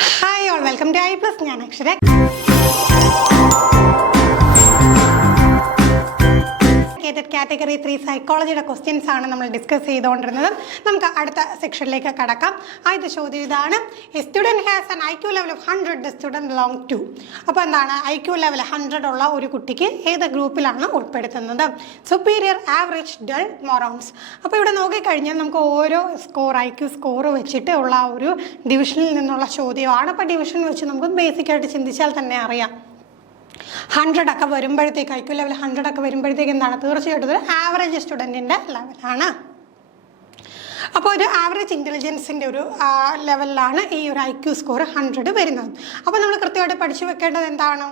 Hi all, welcome to I+. ഞാൻ അക്ഷര. Category 3 സൈക്കോളജിയുടെ questions ആണ് നമ്മൾ ഡിസ്കസ് ചെയ്തുകൊണ്ടിരുന്നത്. നമുക്ക് അടുത്ത സെക്ഷനിലേക്ക് കടക്കാം. ആദ്യത്തെ ചോദ്യം ഇതാണ്: a student has an IQ level of 100, the student belong to. അപ്പോൾ എന്താണ് IQ ലെവൽ 100 ഉള്ള ഒരു കുട്ടിക്ക് ഏത് ഗ്രൂപ്പിലാണ് ഉൾപ്പെടുത്തുന്നത്? Superior, average, dull, morons. അപ്പോൾ ഇവിടെ നോക്കിക്കഴിഞ്ഞാൽ നമുക്ക് ഓരോ IQ സ്കോർ വെച്ചിട്ട് ഉള്ള ഒരു ഡിവിഷനിൽ നിന്നുള്ള ചോദ്യമാണ്. അപ്പോൾ ഡിവിഷൻ വെച്ച് നമുക്ക് ബേസിക്കായിട്ട് ചിന്തിച്ചാൽ തന്നെ അറിയാം. 100 ഒക്കെ വരുമ്പോഴത്തേക്ക് IQ ലെവൽ 100 ഒക്കെ വരുമ്പോഴത്തേക്ക് എന്താണ്? തീർച്ചയായിട്ടും ഒരു ആവറേജ് സ്റ്റുഡൻറ്റിൻ്റെ ലെവലാണ്. അപ്പോൾ ഒരു ആവറേജ് ഇൻ്റലിജൻസിൻ്റെ ഒരു ലെവലിലാണ് ഈ ഒരു IQ സ്കോർ 100 വരുന്നത്. അപ്പോൾ നമ്മൾ കൃത്യമായിട്ട് പഠിച്ചു വെക്കേണ്ടത് എന്താണ്?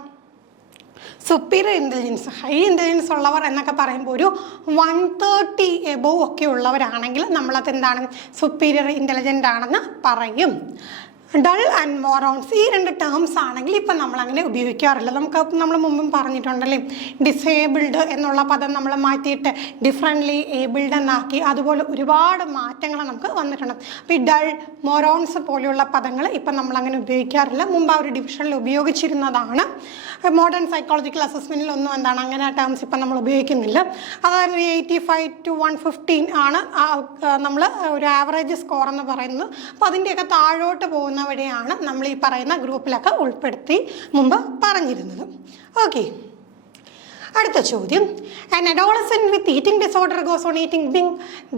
സുപ്പീരിയർ ഇൻ്റലിജൻസ്, ഹൈ ഇൻ്റലിജൻസ് ഉള്ളവർ എന്നൊക്കെ പറയുമ്പോൾ ഒരു 130 എബോവ് ഒക്കെ ഉള്ളവരാണെങ്കിൽ നമ്മളത് എന്താണ്? സുപ്പീരിയർ ഇൻ്റലിജൻ്റ് ആണെന്ന് പറയും. ഡൾ ആൻഡ് മൊറോൺസ്, ഈ രണ്ട് ടേംസ് ആണെങ്കിൽ ഇപ്പം നമ്മളങ്ങനെ ഉപയോഗിക്കാറില്ല. നമ്മൾ മുമ്പും പറഞ്ഞിട്ടുണ്ടല്ലേ, ഡിസേബിൾഡ് എന്നുള്ള പദം നമ്മൾ മാറ്റിയിട്ട് ഡിഫറൻ്റ്ലി ഏബിൾഡ് എന്നാക്കി. അതുപോലെ ഒരുപാട് മാറ്റങ്ങൾ നമുക്ക് വന്നിട്ടുണ്ട്. അപ്പോൾ ഈ ഡൾ, മൊറോൺസ് പോലെയുള്ള പദങ്ങൾ ഇപ്പം നമ്മളങ്ങനെ ഉപയോഗിക്കാറില്ല. മുമ്പ് ആ ഒരു ഡിവിഷനിൽ ഉപയോഗിച്ചിരുന്നതാണ്. മോഡേൺ സൈക്കോളജിക്കൽ അസസ്മെൻറ്റിലൊന്നും എന്താണ് അങ്ങനെ ടേംസ് ഇപ്പം നമ്മൾ ഉപയോഗിക്കുന്നില്ല. അതായത് 85 to 115 ആണ് നമ്മൾ ഒരു ആവറേജ് സ്കോർ എന്ന് പറയുന്നത്. അപ്പോൾ അതിൻ്റെയൊക്കെ താഴോട്ട് പോകുന്നവരെയാണ് നമ്മൾ ഈ പറയുന്ന ഗ്രൂപ്പിലൊക്കെ ഉൾപ്പെടുത്തി മുമ്പ് പറഞ്ഞിരുന്നത്. ഓക്കെ, അടുത്ത ചോദ്യം: an adolescent with eating disorder goes on eating Bing,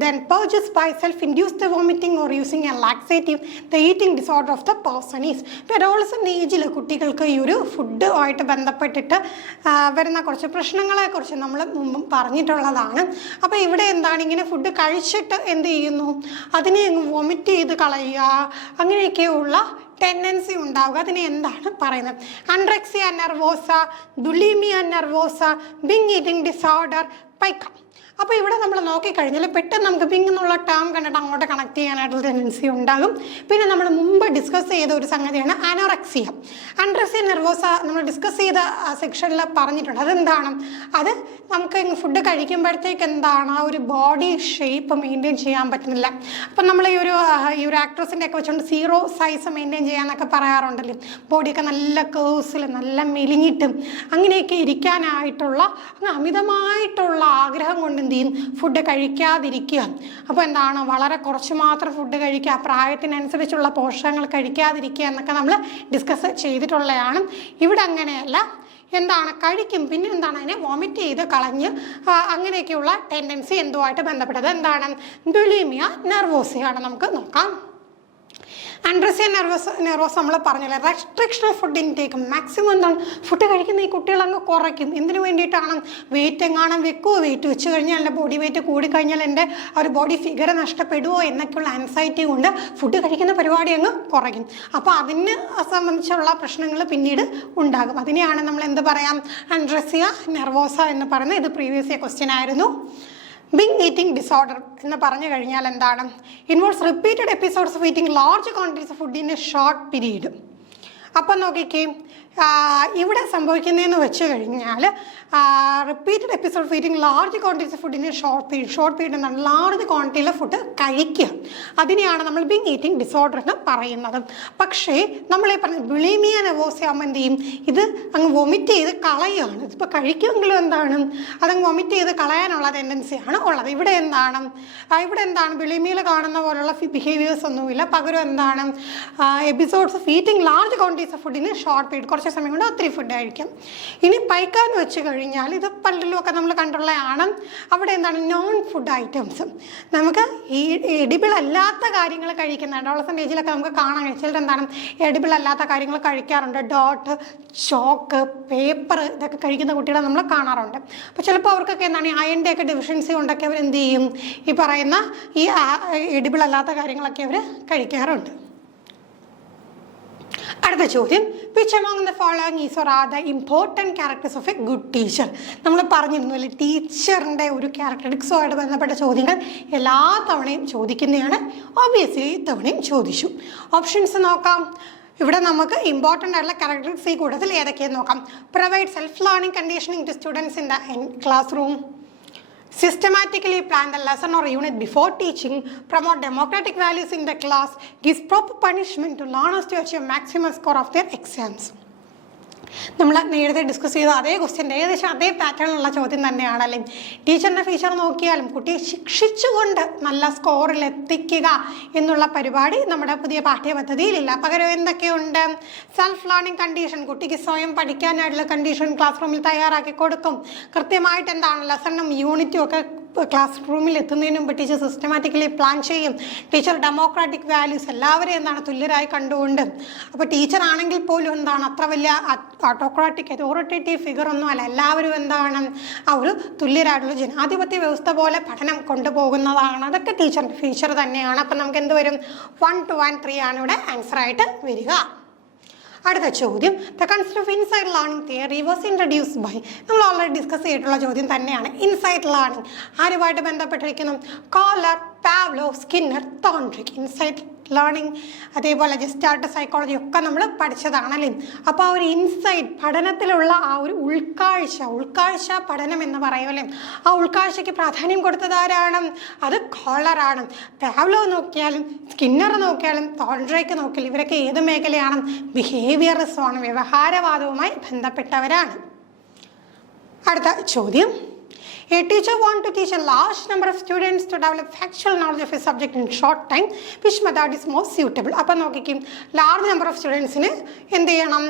then purges by self-induced vomiting or using a laxative. The eating disorder of the person is. ഇപ്പോൾ adolescent ഏജിൽ കുട്ടികൾക്ക് ഈ ഒരു ഫുഡുമായിട്ട് ബന്ധപ്പെട്ടിട്ട് വരുന്ന കുറച്ച് പ്രശ്നങ്ങളെക്കുറിച്ച് നമ്മൾ മുമ്പ് പറഞ്ഞിട്ടുള്ളതാണ്. അപ്പോൾ ഇവിടെ എന്താണ്, ഇങ്ങനെ ഫുഡ് കഴിച്ചിട്ട് എന്ത് ചെയ്യുന്നു? അതിനെ വൊമിറ്റ് ചെയ്ത് കളയുക, അങ്ങനെയൊക്കെയുള്ള ടെൻഡൻസി ഉണ്ടാവുക. അതിനെ എന്താണ് പറയുന്നത്? Anorexia nervosa, bulimia nervosa, binge eating disorder, pica. അപ്പോൾ ഇവിടെ നമ്മൾ നോക്കിക്കഴിഞ്ഞാൽ പെട്ടെന്ന് നമുക്ക് ബിങ് എന്നുള്ള ടേം കണ്ടിട്ട് അങ്ങോട്ട് കണക്ട് ചെയ്യാനായിട്ടുള്ള ടെൻഡൻസി ഉണ്ടാകും. പിന്നെ നമ്മൾ മുമ്പ് ഡിസ്കസ് ചെയ്ത ഒരു സംഗതിയാണ് അനോറക്സിയ. അൻറെക്സിയ നെർവോസ നമ്മൾ ഡിസ്കസ് ചെയ്ത സെക്ഷനിൽ പറഞ്ഞിട്ടുണ്ട്. അതെന്താണ്? അത് നമുക്ക് ഫുഡ് കഴിക്കുമ്പോഴത്തേക്ക് എന്താണ്, ആ ഒരു ബോഡി ഷേപ്പ് മെയിൻറ്റെയിൻ ചെയ്യാൻ പറ്റുന്നില്ല. അപ്പം നമ്മൾ ഈ ഒരു ആക്ട്രസിൻ്റെ ഒക്കെ വെച്ചുകൊണ്ട് 0 സൈസ് മെയിൻറ്റെയിൻ ചെയ്യാനൊക്കെ പറയാറുണ്ടല്ലോ. ബോഡിയൊക്കെ നല്ല കേഴ്സിൽ നല്ല മെലിഞ്ഞിട്ടും അങ്ങനെയൊക്കെ ഇരിക്കാനായിട്ടുള്ള അമിതമായിട്ടുള്ള ആഗ്രഹം കൊണ്ട് എന്ത് ചെയ്യും? ഫുഡ് കഴിക്കാതിരിക്കുക. അപ്പോൾ എന്താണ്, വളരെ കുറച്ച് മാത്രം ഫുഡ് കഴിക്കുക, പ്രായത്തിനനുസരിച്ചുള്ള പോഷകങ്ങൾ കഴിക്കാതിരിക്കുക എന്നൊക്കെ നമ്മൾ ഡിസ്കസ് ചെയ്തിട്ടുള്ളതാണ്. ഇവിടെ അങ്ങനെയല്ല. എന്താണ്, കഴിക്കും, പിന്നെ എന്താണ്, അതിനെ വോമിറ്റ് ചെയ്ത് കളഞ്ഞ് അങ്ങനെയൊക്കെയുള്ള ടെൻഡൻസി എന്തുമായിട്ട് ബന്ധപ്പെട്ടത്? എന്താണ്? ബുലിമിയ നെർവോസയാണ്. നമുക്ക് നോക്കാം. അൻറെക്സിയ നെർവോസ നമ്മൾ പറഞ്ഞില്ലേ, restriction of food intake. Maximum എന്താണ്, ഫുഡ് കഴിക്കുന്ന ഈ കുട്ടികളങ്ങ് കുറയ്ക്കും. എന്തിനു വേണ്ടിയിട്ടാണ്? വെയിറ്റ് എങ്ങാനും വെക്കുമോ, വെയിറ്റ് വെച്ച് കഴിഞ്ഞാൽ എൻ്റെ ബോഡി വെയിറ്റ് കൂടിക്കഴിഞ്ഞാൽ എൻ്റെ ആ ഒരു ബോഡി ഫിഗർ നഷ്ടപ്പെടുമോ എന്നൊക്കെയുള്ള ആൻസൈറ്റി കൊണ്ട് ഫുഡ് കഴിക്കുന്ന പരിപാടി അങ്ങ് കുറയ്ക്കും. അപ്പോൾ അതിന് സംബന്ധിച്ചുള്ള പ്രശ്നങ്ങൾ പിന്നീട് ഉണ്ടാകും. അതിനെയാണ് നമ്മൾ എന്ത് പറയാം? അൻറെക്സിയ നെർവോസ എന്ന് പറയുന്നത്. ഇത് പ്രീവിയസ് ഇയർ ക്വസ്റ്റ്യൻ ആയിരുന്നു. ബിങ് ഈറ്റിംഗ് ഡിസോർഡർ എന്ന് പറഞ്ഞു കഴിഞ്ഞാൽ എന്താണ്? Involves repeated episodes of eating large quantities of food in A short period. അപ്പം നോക്കിക്കേ, ഇവിടെ സംഭവിക്കുന്നതെന്ന് വെച്ച് കഴിഞ്ഞാൽ repeated episode of eating large quantities of food in A short period എന്താണ്? ലാർജ് ക്വാണ്ടിറ്റിയിലെ ഫുഡ് കഴിക്കുക. അതിനെയാണ് നമ്മൾ ബിങ് ഈറ്റിംഗ് ഡിസോർഡർ എന്ന് പറയുന്നത്. പക്ഷേ നമ്മൾ ഈ പറഞ്ഞ ബുലിമിയ നെർവോസ ആകുമ്പോൾ എന്ത് ചെയ്യും? ഇത് അങ്ങ് വൊമിറ്റ് ചെയ്ത് കളയുകയാണ്. ഇപ്പോൾ കഴിക്കുമെങ്കിലും എന്താണ്, അതങ്ങ് വൊമിറ്റ് ചെയ്ത് കളയാനുള്ള ടെൻഡൻസിയാണ് ഉള്ളത്. ഇവിടെ എന്താണ് ബുലിമിയയിൽ കാണുന്ന പോലുള്ള ബിഹേവിയേഴ്സ് ഒന്നുമില്ല. പകരം എന്താണ്, episodes of eating large quantities of food in A short period, കുറച്ച് സമയം കൊണ്ട് ഒത്തിരി ഫുഡ് കഴിക്കാം. ഇനി പൈക്കാന്ന് വെച്ച് കഴിഞ്ഞാൽ ഇത് പലരിലുമൊക്കെ നമ്മൾ കണ്ടുള്ളതാണ്. അവിടെ എന്താണ്, നോൺ ഫുഡ് ഐറ്റംസ്, നമുക്ക് ഈ എഡിബിൾ അല്ലാത്ത കാര്യങ്ങൾ കഴിക്കുന്ന അഡോളസൻ്റ് ഏജിലൊക്കെ നമുക്ക് കാണാൻ കഴിച്ചിട്ട് എന്താണ്, എഡിബിൾ അല്ലാത്ത കാര്യങ്ങൾ കഴിക്കാറുണ്ട്. ഡോട്ട്, ചോക്ക്, പേപ്പർ, ഇതൊക്കെ കഴിക്കുന്ന കുട്ടികളെ നമ്മൾ കാണാറുണ്ട്. അപ്പോൾ ചിലപ്പോൾ അവർക്കൊക്കെ എന്താണ്, അയണിൻ്റെ ഒക്കെ ഡെഫിഷ്യൻസി കൊണ്ടൊക്കെ അവർ എന്ത് ചെയ്യും? ഈ പറയുന്ന ഈ എഡിബിൾ അല്ലാത്ത കാര്യങ്ങളൊക്കെ അവർ കഴിക്കാറുണ്ട്. അടുത്ത ചോദ്യം: which among the following is or are the important characters of a good teacher? നമ്മൾ പറഞ്ഞിരുന്നു അല്ലേ, ടീച്ചറിൻ്റെ ഒരു ക്യാരക്ടറിസ്റ്റുമായിട്ട് ബന്ധപ്പെട്ട ചോദ്യങ്ങൾ എല്ലാ തവണയും ചോദിക്കുന്നതാണ്. ഒബ്വിയസ്ലി ഇത്തവണയും ചോദിച്ചു. ഓപ്ഷൻസ് നോക്കാം. ഇവിടെ നമുക്ക് ഇമ്പോർട്ടൻ്റ് ആയിട്ടുള്ള ക്യാരക്ടറിസ്റ്റിക്സ് ഈ കൂട്ടത്തിൽ ഏതൊക്കെയെന്ന് നോക്കാം. Provide self learning conditioning to students in the classroom, systematically plan the lesson or unit before teaching, promote democratic values in the class, gives proper punishment to learners to achieve maximum score of their exams. നമ്മൾ നേരത്തെ discuss ചെയ്ത അതേ question ഏകദേശം അതേ പാറ്റേണിലുള്ള ചോദ്യം തന്നെയാണല്ലേ. ടീച്ചറിൻ്റെ feature നോക്കിയാലും കുട്ടിയെ ശിക്ഷിച്ചുകൊണ്ട് നല്ല സ്കോറിൽ എത്തിക്കുക എന്നുള്ള പരിപാടി നമ്മുടെ പുതിയ പാഠ്യപദ്ധതിയിലില്ല. പകരം എന്തൊക്കെയുണ്ട്? സെൽഫ് ലേണിംഗ് കണ്ടീഷൻ, കുട്ടിക്ക് സ്വയം പഠിക്കാനായിട്ടുള്ള കണ്ടീഷൻ ക്ലാസ് റൂമിൽ തയ്യാറാക്കി കൊടുക്കും. കൃത്യമായിട്ട് എന്താണ് ലെസണും യൂണിറ്റും ഒക്കെ ക്ലാസ് റൂമിൽ എത്തുന്നതിന് മുമ്പ് ടീച്ചർ സിസ്റ്റമാറ്റിക്കലി പ്ലാൻ ചെയ്യും. ടീച്ചർ ഡെമോക്രാറ്റിക് വാല്യൂസ് എല്ലാവരെയും എന്താണ് തുല്യരായി കണ്ടുകൊണ്ട്. അപ്പോൾ ടീച്ചർ ആണെങ്കിൽ പോലും എന്താണ് അത്ര വലിയ ഓട്ടോക്രാറ്റിക് അതോറിറ്റേറ്റീവ് ഫിഗർ ഒന്നും അല്ല. എല്ലാവരും എന്താണ് ആ ഒരു തുല്യരായിട്ടുള്ള ജനാധിപത്യ വ്യവസ്ഥ പോലെ പഠനം കൊണ്ടുപോകുന്നതാണ്. അതൊക്കെ ടീച്ചറിൻ്റെ ഫീച്ചർ തന്നെയാണ്. അപ്പം നമുക്ക് എന്ത് വരും? 1, 2 and 3 ആണ് ഇവിടെ ആൻസർ ആയിട്ട് വരിക. അടുത്ത ചോദ്യം, the concept of insight learning theory was introduced by, നമ്മൾ ഓൾറെഡി ഡിസ്കസ് ചെയ്തിട്ടുള്ള ചോദ്യം തന്നെയാണ്. ഇൻസൈഡ് ലേണിംഗ് ആരുമായിട്ട് ബന്ധപ്പെട്ടിരിക്കുന്നു? Kohler, Pavlov, Skinner, Thorndike. Insight learning അതേപോലെ ജസ്റ്റാർട്ട് സൈക്കോളജി ഒക്കെ നമ്മൾ പഠിച്ചതാണല്ലേ. അപ്പോൾ ആ ഒരു ഇൻസൈറ്റ് പഠനത്തിലുള്ള ആ ഒരു ഉൾക്കാഴ്ച പഠനം എന്ന് പറയുമല്ലേ, ആ ഉൾക്കാഴ്ചയ്ക്ക് പ്രാധാന്യം കൊടുത്തത് ആരാണ്? അത് കോളറാണ്. പാവ്ലോവ് നോക്കിയാലും സ്കിന്നർ നോക്കിയാലും തോൺട്രിക് നോക്കിയാലും ഇവരൊക്കെ ഏത് മേഖലയാണ്? ബിഹേവിയറിസമാണ്, വ്യവഹാരവാദവുമായി ബന്ധപ്പെട്ടവരാണ്. അടുത്ത ചോദ്യം, a teacher wants to teach a large number of students to develop factual knowledge of a subject in short time. Which method is most suitable? അപ്പം നോക്കിക്കും, ലാർജ് നമ്പർ ഓഫ് സ്റ്റുഡൻസിന് എന്ത് ചെയ്യണം?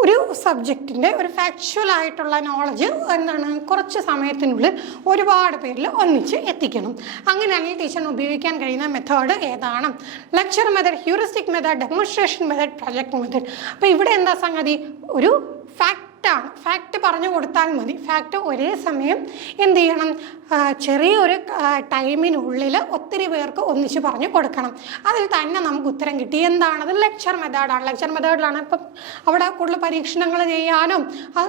ഒരു സബ്ജക്റ്റിൻ്റെ ഒരു ഫാക്ച്വൽ ആയിട്ടുള്ള നോളജ് എന്താണ് കുറച്ച് സമയത്തിനുള്ളിൽ ഒരുപാട് പേരിൽ ഒന്നിച്ച് എത്തിക്കണം. അങ്ങനെയാണെങ്കിൽ ടീച്ചറിന് ഉപയോഗിക്കാൻ കഴിയുന്ന മെത്തേഡ് ഏതാണ്? Lecture method, heuristic method, demonstration method, project method. അപ്പോൾ ഇവിടെ എന്താ സംഗതി? ഒരു ഫാക്റ്റ് പറഞ്ഞു കൊടുത്താൽ മതി. ഫാക്റ്റ് ഒരേ സമയം എന്ത് ചെയ്യണം? ചെറിയൊരു ടൈമിനുള്ളിൽ ഒത്തിരി പേർക്ക് ഒന്നിച്ച് പറഞ്ഞു കൊടുക്കണം. അതിൽ തന്നെ നമുക്ക് ഉത്തരം കിട്ടി. എന്താണത്? ലെക്ചർ മെത്തേഡാണ്. ലെക്ചർ മെത്തേഡിലാണ് ഇപ്പം അവിടെ കൂടുതൽ പരീക്ഷണങ്ങൾ ചെയ്യാനും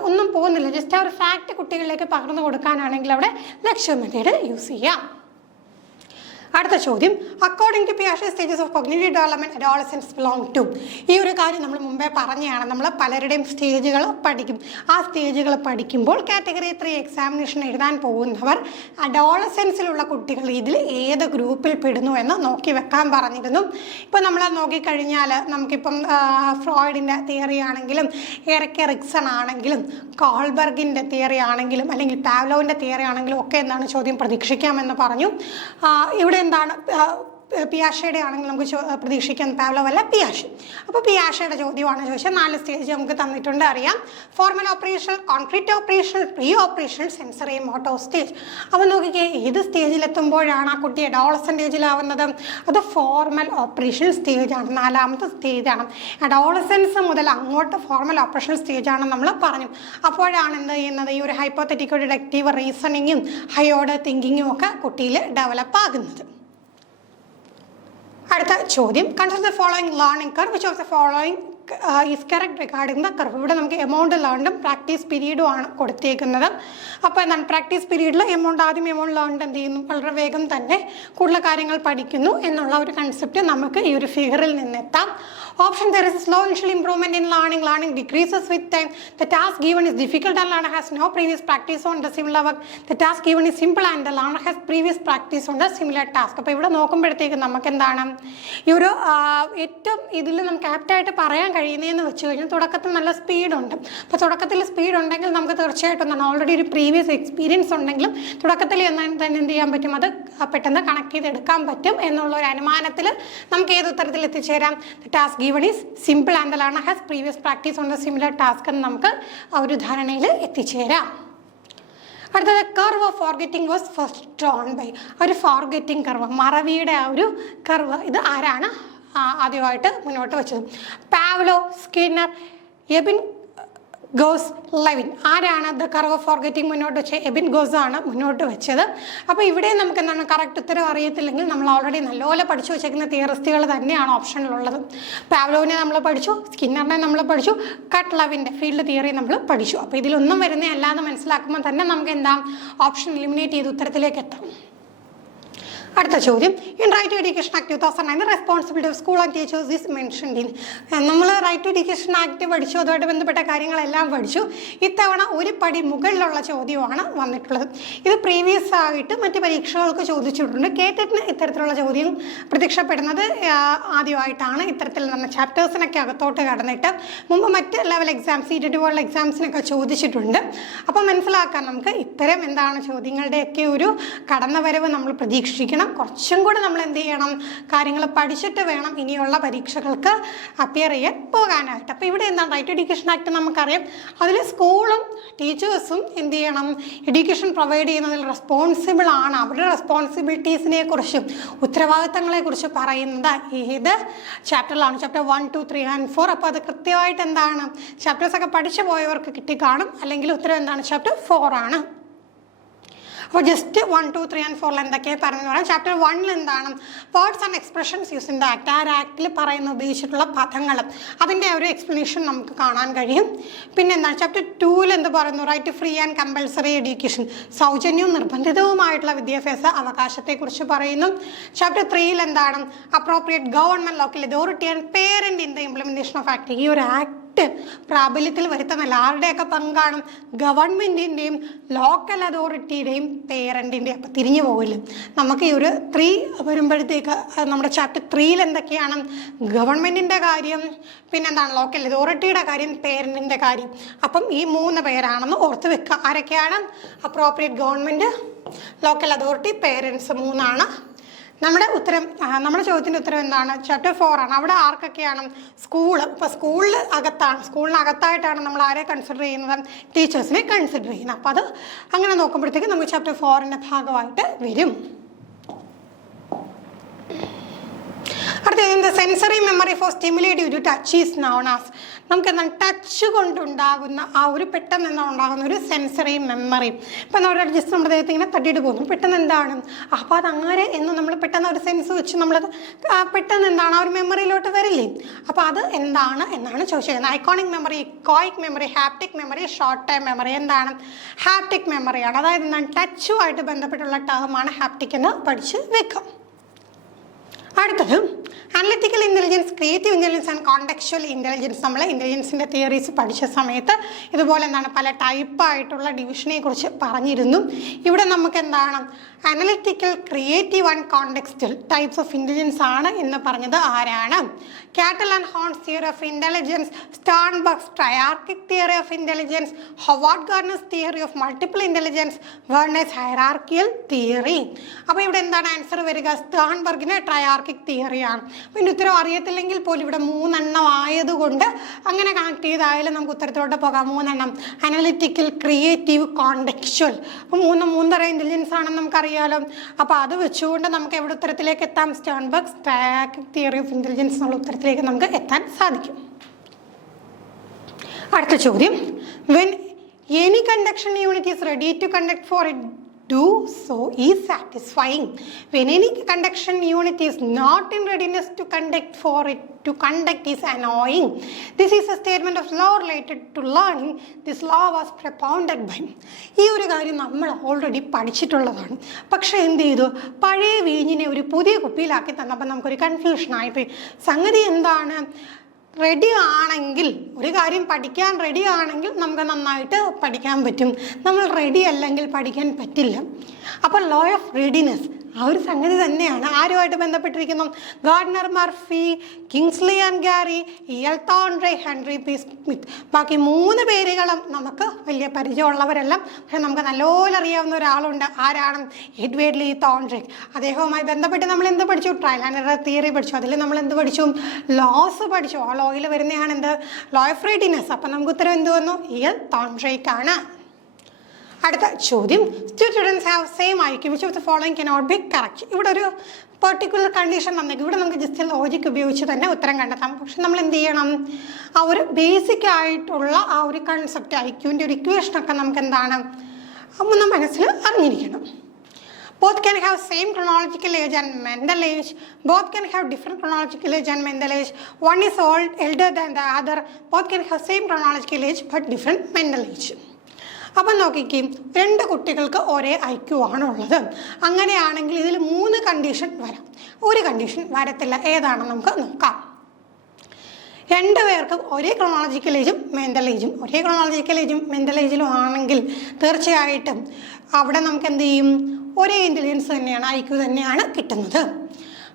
ഒന്നും പോകുന്നില്ല. ജസ്റ്റ് ആ ഒരു ഫാക്റ്റ് കുട്ടികളിലേക്ക് പകർന്നു കൊടുക്കാനാണെങ്കിൽ അവിടെ ലെക്ചർ മെത്തേഡ് യൂസ് ചെയ്യാം. അടുത്ത ചോദ്യം, അക്കോർഡിംഗ് ടു പിയാഷെ stages of cognitive development adolescence belong to. ഈ ഒരു കാര്യം നമ്മൾ മുമ്പേ പറഞ്ഞതാണ്. നമ്മൾ പലരുടെയും സ്റ്റേജുകൾ പഠിക്കും. ആ സ്റ്റേജുകൾ പഠിക്കുമ്പോൾ കാറ്റഗറി 3 എക്സാമിനേഷൻ എഴുതാൻ പോകുന്നവർ അഡോളസൻസിലുള്ള കുട്ടികൾ ഇതിൽ ഏത് ഗ്രൂപ്പിൽ പെടുന്നു എന്ന് നോക്കി വെക്കാൻ പറഞ്ഞിരുന്നു. ഇപ്പോൾ നമ്മൾ നോക്കിക്കഴിഞ്ഞാൽ നമുക്കിപ്പം ഫ്രോയിഡിൻ്റെ തിയറി ആണെങ്കിലും എറിക് എറിക്സൺ ആണെങ്കിലും കോൾബർഗിൻ്റെ തിയറി ആണെങ്കിലും അല്ലെങ്കിൽ പാവ്ലോവിൻ്റെ തിയറി ആണെങ്കിലും ഒക്കെ എന്താണ് ചോദ്യം പ്രതീക്ഷിക്കാമെന്ന് പറഞ്ഞു. ഇവിടെ എന്താണ് പിയാഷയുടെ ആണെങ്കിൽ നമുക്ക് പ്രതീക്ഷിക്കാൻ പാവ്ലോവ് അല്ല, പിയാഷെ. അപ്പോൾ പിയാഷയുടെ ചോദ്യമാണ് ചോദിച്ചാൽ 4 സ്റ്റേജ് നമുക്ക് തന്നിട്ടുണ്ട്, അറിയാം. Formal operation, concrete operation, pre operation, sensory motto stage. അപ്പോൾ നോക്കിക്കേ, ഏത് സ്റ്റേജിലെത്തുമ്പോഴാണ് ആ കുട്ടി അഡോളസൻ സ്റ്റേജിലാവുന്നത്? അത് ഫോർമൽ ഓപ്പറേഷൻ സ്റ്റേജാണ്, 4ാമത്തെ സ്റ്റേജാണ്. അഡോളസൻസ് മുതൽ അങ്ങോട്ട് ഫോർമൽ ഓപ്പറേഷൻ സ്റ്റേജാണ് നമ്മൾ പറഞ്ഞു. അപ്പോഴാണ് എന്ത് ചെയ്യുന്നത്? ഈ ഒരു ഹൈപ്പോത്തറ്റിക്കൽ ഡിഡക്റ്റീവ് റീസണിങ്ങും ഹൈ ഓർഡർ തിങ്കിങ്ങും ഒക്കെ കുട്ടിയിൽ ഡെവലപ്പ് ആകുന്നത്. അടുത്ത ചോദ്യം, consider the following learning curve, which of the following is correct regarding the curve. ഇവിടെ നമുക്ക് എമൗണ്ട് ലേൺഡും പ്രാക്ടീസ് പീരീഡും ആണ് കൊടുത്തേക്കുന്നത്. അപ്പോൾ എന്താണ് പ്രാക്ടീസ് പീരീഡിൽ ആദ്യം എമൗണ്ട് ലേൺഡ് എന്ത് ചെയ്യുന്നു? വളരെ വേഗം തന്നെ കൂടുതൽ കാര്യങ്ങൾ പഠിക്കുന്നു എന്നുള്ള ഒരു കൺസെപ്റ്റ് നമുക്ക് ഈ ഒരു ഫിഗറിൽ നിന്നെത്താം. Option, there is a slow initial improvement in learning. Learning decreases with time. The task given is difficult and learner has no previous practice on the similar work. The task given is simple and the learner has previous practice on the similar task. അപ്പോൾ ഇവിടെ നോക്കുമ്പോഴത്തേക്ക് നമുക്ക് എന്താണ് ഈ ഒരു ഏറ്റവും ഇതിൽ നമുക്ക് ആപ്റ്റായിട്ട് പറയാൻ കഴിയുന്നതെന്ന് വെച്ച് കഴിഞ്ഞാൽ തുടക്കത്തിൽ നല്ല സ്പീഡുണ്ട്. അപ്പോൾ തുടക്കത്തിൽ സ്പീഡ് ഉണ്ടെങ്കിൽ നമുക്ക് തീർച്ചയായിട്ടും എന്താണ് ഓൾറെഡി ഒരു പ്രീവിയസ് എക്സ്പീരിയൻസ് ഉണ്ടെങ്കിലും തുടക്കത്തിൽ തന്നെ എന്ത് ചെയ്യാൻ പറ്റും? അത് പെട്ടെന്ന് കണക്ട് ചെയ്തെടുക്കാൻ പറ്റും എന്നുള്ള ഒരു അനുമാനത്തിൽ നമുക്ക് ഏത് ഉത്തരത്തിൽ എത്തിച്ചേരാം? Task given is simple and the learner has previous practice on the similar task എന്ന് നമുക്ക് ആ ഒരു ധാരണയിൽ എത്തിച്ചേരാം. അടുത്തത്, curve of forgetting was first drawn by. ഒരു ഫോർഗെറ്റിംഗ് കർവ്, മറവിയുടെ ആ ഒരു കർവ്, ഇത് ആരാണ് ആദ്യമായിട്ട് മുന്നോട്ട് വെച്ചത്? Pavlov, Skinner, Ebbinghaus, Lewin. ആരാണ് ദ കർവ് ഓഫ് ഫോർഗെറ്റിംഗ് മുന്നോട്ട് വെച്ചത്? എബിൻ ഗോസ് ആണ് മുന്നോട്ട് വെച്ചത്. അപ്പോൾ ഇവിടെ നമുക്ക് എന്താണ് കറക്റ്റ് ഉത്തരം അറിയത്തില്ലെങ്കിൽ നമ്മൾ ഓൾറെഡി നല്ലപോലെ പഠിച്ചു വെച്ചേക്കുന്ന തിയറിസ്റ്റുകൾ തന്നെയാണ് ഓപ്ഷനിലുള്ളത്. പാവ്ലോവിനെ നമ്മൾ പഠിച്ചു, സ്കിന്നറിനെ നമ്മൾ പഠിച്ചു, കട്ട് ലെവിൻ്റെ ഫീൽഡ് തിയറി നമ്മൾ പഠിച്ചു. അപ്പോൾ ഇതിലൊന്നും വരുന്ന അല്ലാതെ മനസ്സിലാക്കുമ്പോൾ തന്നെ നമുക്ക് എന്താ ഓപ്ഷൻ എലിമിനേറ്റ് ചെയ്ത് ഉത്തരത്തിലേക്ക് എത്താം. അടുത്ത ചോദ്യം, in right to education act 2009 responsibility of school and teachers is mentioned in. നമ്മൾ റൈറ്റ് ടു എഡ്യൂക്കേഷൻ ആക്ട് പഠിച്ചു, അതുമായിട്ട് ബന്ധപ്പെട്ട കാര്യങ്ങളെല്ലാം പഠിച്ചു. ഇത്തവണ ഒരു പടി മുകളിലുള്ള ചോദ്യമാണ് വന്നിട്ടുള്ളത്. ഇത് പ്രീവിയസ് ആയിട്ട് മറ്റ് പരീക്ഷകൾക്ക് ചോദിച്ചിട്ടുണ്ട്. കേട്ടിട്ട് ഇത്തരത്തിലുള്ള ചോദ്യം പ്രത്യക്ഷപ്പെടുന്നത് ആദ്യമായിട്ടാണ്. ഇത്തരത്തിൽ നമ്മൾ ചാപ്റ്റേഴ്സിനൊക്കെ അകത്തോട്ട് കടന്നിട്ട് മുമ്പ് മറ്റ് ലെവൽ എക്സാംസ്, സീറ്റഡ് പോലുള്ള എക്സാംസിനൊക്കെ ചോദിച്ചിട്ടുണ്ട്. അപ്പോൾ മനസ്സിലാക്കാൻ നമുക്ക് ഇത്തരം എന്താണ് ചോദ്യങ്ങളുടെയൊക്കെ ഒരു കടന്നുവരവ് നമ്മൾ പ്രതീക്ഷിക്കണം. കുറച്ചും കൂടെ നമ്മൾ എന്ത് ചെയ്യണം, കാര്യങ്ങൾ പഠിച്ചിട്ട് വേണം ഇനിയുള്ള പരീക്ഷകൾക്ക് അപ്പിയർ ചെയ്യാൻ പോകാനായിട്ട്. അപ്പോൾ ഇവിടെ എന്താണ് റൈറ്റ് ടു എഡ്യൂക്കേഷൻ ആക്ട് നമുക്കറിയാം. അതിൽ സ്കൂളും ടീച്ചേഴ്സും എന്ത് ചെയ്യണം, എഡ്യൂക്കേഷൻ പ്രൊവൈഡ് ചെയ്യുന്നതിൽ റെസ്പോൺസിബിൾ ആണ്. അവരുടെ റെസ്പോൺസിബിലിറ്റീസിനെ കുറിച്ചും ഉത്തരവാദിത്തങ്ങളെ കുറിച്ച് പറയുന്നത് ഏത് ചാപ്റ്ററിലാണ്? Chapter 1, 2, 3 and 4. അപ്പോൾ അത് കൃത്യമായിട്ട് എന്താണ്, ചാപ്റ്റേഴ്സൊക്കെ പഠിച്ചു പോയവർക്ക് കിട്ടിക്കാണും. അല്ലെങ്കിൽ ഉത്തരം എന്താണ്, ചാപ്റ്റർ 4 ആണ്. അപ്പോൾ ജസ്റ്റ് 1, 2, 3 and 4 എന്തൊക്കെയാണ് പറഞ്ഞു പറയാം. ചാപ്റ്റർ 1 എന്താണ്, words and expressions use in the act. ആ ആക്ടിൽ ഉപയോഗിച്ചിട്ടുള്ള പദങ്ങളും അതിൻ്റെ ഒരു എക്സ്പ്ലനേഷൻ നമുക്ക് കാണാൻ കഴിയും. പിന്നെ എന്താണ്, ചാപ്റ്റർ 2 എന്ത് പറയുന്നു, right to free and compulsory education, സൗജന്യവും നിർബന്ധിതവുമായിട്ടുള്ള വിദ്യാഭ്യാസ അവകാശത്തെക്കുറിച്ച് പറയുന്നു. ചാപ്റ്റർ 3 എന്താണ്, appropriate government, local authority and parent in the implementation of act. ഈ ഒരു ആക്ട് പ്രാബല്യത്തിൽ വരുത്തുന്നില്ല. ആരുടെയൊക്കെ പങ്കാണ്, ഗവൺമെൻറ്റിൻ്റെയും ലോക്കൽ അതോറിറ്റിയുടെയും പേരൻറ്റിൻ്റെയും. അപ്പം തിരിഞ്ഞു പോകില്ല. നമുക്ക് ഈ ഒരു 3 വരുമ്പോഴത്തേക്ക് നമ്മുടെ ചാപ്റ്റർ 3 എന്തൊക്കെയാണ്, ഗവൺമെൻറ്റിൻ്റെ കാര്യം, പിന്നെന്താണ് ലോക്കൽ അതോറിറ്റിയുടെ കാര്യം, പേരൻറ്റിൻ്റെ കാര്യം. അപ്പം ഈ 3 പേരാണെന്ന് ഓർത്ത് വെക്കുക. ആരൊക്കെയാണ്, appropriate government, local authority, parents 3 ആണ്. നമ്മുടെ നമ്മുടെ ചോദ്യത്തിൻ്റെ ഉത്തരം എന്താണ്, ചാപ്റ്റർ 4 ആണ്. അവിടെ ആർക്കൊക്കെയാണ്, സ്കൂള്. ഇപ്പോൾ സ്കൂളിനകത്തായിട്ടാണ് നമ്മൾ ആരെ കൺസിഡർ ചെയ്യുന്നത്, ടീച്ചേഴ്സിനെ കൺസിഡർ ചെയ്യുന്നത്. അപ്പോൾ അത് അങ്ങനെ നോക്കുമ്പോഴത്തേക്ക് നമുക്ക് ചാപ്റ്റർ 4ൻ്റെ ഭാഗമായിട്ട് വരും. അടുത്തത് sensory memory for stimulative to touch is known as. നമുക്ക് എന്താണ്, ടച്ച് കൊണ്ടുണ്ടാകുന്ന ആ ഒരു പെട്ടെന്ന് എന്താ ഉണ്ടാകുന്ന ഒരു സെൻസറി മെമ്മറി. ഇപ്പം നമ്മുടെ ജസ്റ്റ് നമ്മുടെ ദേഹത്ത് ഇങ്ങനെ തട്ടിയിട്ട് പോകുന്നു, പെട്ടെന്ന് എന്താണ്, അപ്പോൾ അത് അങ്ങനെ എന്ന് നമ്മൾ പെട്ടെന്ന് ഒരു സെൻസ് വെച്ച് നമ്മളത് പെട്ടെന്ന് എന്താണ് ആ ഒരു മെമ്മറിയിലോട്ട് വരില്ലേ. അപ്പോൾ അത് എന്താണ് എന്നാണ് ചോദിച്ചിരിക്കുന്നത്. Iconic memory, echoic memory, haptic memory, short term memory. എന്താണ്, ഹാപ്റ്റിക് മെമ്മറിയാണ്. അതായത് എന്താണ്, ടച്ചുമായിട്ട് ബന്ധപ്പെട്ടുള്ള ടേമാണ് ഹാപ്റ്റിക് എന്ന് പഠിച്ച് വെക്കാം. അടുത്തത് analytical intelligence, creative intelligence and contextual intelligence. നമ്മൾ ഇൻ്റലിജൻസിൻ്റെ തിയറീസ് പഠിച്ച സമയത്ത് ഇതുപോലെ എന്താണ് പല ടൈപ്പായിട്ടുള്ള ഡിവിഷനെ കുറിച്ച് പറഞ്ഞിരുന്നു. ഇവിടെ നമുക്ക് എന്താണ്, analytical, creative and contextual types of intelligence ആണ് എന്ന് പറഞ്ഞത് ആരാണ്, Cattell and Horn's theory of intelligence, Sternberg's triarchic theory of intelligence, Howard Gardner's theory of multiple intelligence, Werner's hierarchical theory. അപ്പോൾ ഇവിടെ എന്താണ് ആൻസർ വരിക, സ്റ്റേൺബർഗിന് ട്രയാർക്കിക് തിയറിയാണ്. പിന്നെ ഉത്തരം അറിയത്തില്ലെങ്കിൽ പോലും ഇവിടെ 3 എണ്ണം ആയതുകൊണ്ട് അങ്ങനെ കണക്ട് ചെയ്തായാലും നമുക്ക് ഉത്തരത്തിലോട്ട് പോകാം. 3 എണ്ണം, അനലിറ്റിക്കൽ, ക്രിയേറ്റീവ്, കോണ്ടെക്ച്വൽ. അപ്പോൾ 3 തരം ഇൻ്റലിജൻസ് ആണെന്ന് നമുക്കറിയാലോ. അപ്പോൾ അത് വെച്ചുകൊണ്ട് നമുക്ക് എവിടെ ഉത്തരത്തിലേക്ക് എത്താം, Sternberg's triarchic theory of intelligence എന്നുള്ള ഉത്തരത്തിലേക്ക് നമുക്ക് എത്താൻ സാധിക്കും. അടുത്ത ചോദ്യം, when any conduction unit is ready to conduct for it do so is satisfying. When any conduction unit is not in readiness to conduct for it to conduct is annoying. This is a statement of law related to learning. This law was propounded by. ഈ ഒരു കാര്യം നമ്മൾ already പഠിച്ചിട്ടുള്ളതാണ്. പക്ഷേ എന്ത് ചെയ്തു, പഴയ വീഞ്ഞിനെ ഒരു പുതിയ കുപ്പിയിലാക്കി തന്നപ്പോൾ നമുക്കൊരു കൺഫ്യൂഷൻ ആയിപ്പോയി. സംഗതി എന്താണ്, റെഡി ആണെങ്കിൽ, ഒരു കാര്യം പഠിക്കാൻ റെഡി ആണെങ്കിൽ നമുക്ക് നന്നായിട്ട് പഠിക്കാൻ പറ്റും. നമ്മൾ റെഡി അല്ലെങ്കിൽ പഠിക്കാൻ പറ്റില്ല. അപ്പോൾ ലോ ഓഫ് റെഡിനെസ് ആ ഒരു സംഗതി തന്നെയാണ്. ആരുമായിട്ട് ബന്ധപ്പെട്ടിരിക്കുന്നു, Gardner Murphy, Kingsley and Garry, E L Thorndike, Henry P Smith. ബാക്കി 3 പേരുകളും നമുക്ക് വലിയ പരിചയമുള്ളവരെല്ലാം. പക്ഷെ നമുക്ക് നല്ലപോലെ അറിയാവുന്ന ഒരാളുണ്ട്. ആരാണ്, എഡ്വേർഡ് ലീ തോൺട്രെ. അദ്ദേഹവുമായി ബന്ധപ്പെട്ട് നമ്മൾ എന്ത് പഠിച്ചു, ട്രയൽ ആൻഡ് എറർ തിയറി പഠിച്ചു. അതിൽ നമ്മൾ എന്ത് പഠിച്ചു, ലോസ് പഠിച്ചു. ആ ലോയിൽ വരുന്നതാണ് എന്ത്, ലോ ഓഫ് റെഡിനെസ്. അപ്പം നമുക്ക് ഉത്തരം എന്ത് വന്നു, ഇയൽ തോൺട്രേക്കാണ്. അടുത്ത ചോദ്യം, students have same IQ, which of the following cannot be correct. ഇവിടെ ഒരു പെർട്ടിക്കുലർ കണ്ടീഷൻ തന്നേക്കും. ഇവിടെ നമുക്ക് ജസ്റ്റ് ലോജിക് ഉപയോഗിച്ച് തന്നെ ഉത്തരം കണ്ടെത്താം. പക്ഷെ നമ്മൾ എന്ത് ചെയ്യണം, ആ ഒരു ബേസിക് ആയിട്ടുള്ള ആ ഒരു കൺസെപ്റ്റ്, IQൻ്റെ ഒരു ഇക്വേഷനൊക്കെ നമുക്ക് എന്താണ് ഒന്ന് മനസ്സിൽ അറിഞ്ഞിരിക്കണം. Both can have same chronological age and mental age. Both can have different chronological age and mental age. One is elder than the other. Both can have same chronological age but different mental age. അപ്പം നോക്കിക്കേ, 2 കുട്ടികൾക്ക് ഒരേ IQ ആണുള്ളത്. അങ്ങനെയാണെങ്കിൽ ഇതിൽ 3 condition വരാം, ഒരു condition വരത്തില്ല. ഏതാണെന്ന് നമുക്ക് നോക്കാം. 2 പേർക്കും ഒരേ ക്രോണോളജിക്കൽ ഏജും മെൻ്റൽ ഏജും ഒരേ ക്രോണോളജിക്കൽ ഏജും മെൻ്റൽ ഏജിലും ആണെങ്കിൽ തീർച്ചയായിട്ടും അവിടെ നമുക്ക് എന്ത് ചെയ്യും, ഒരേ ഇൻ്റലിജൻസ് തന്നെയാണ്, IQ തന്നെയാണ് കിട്ടുന്നത്.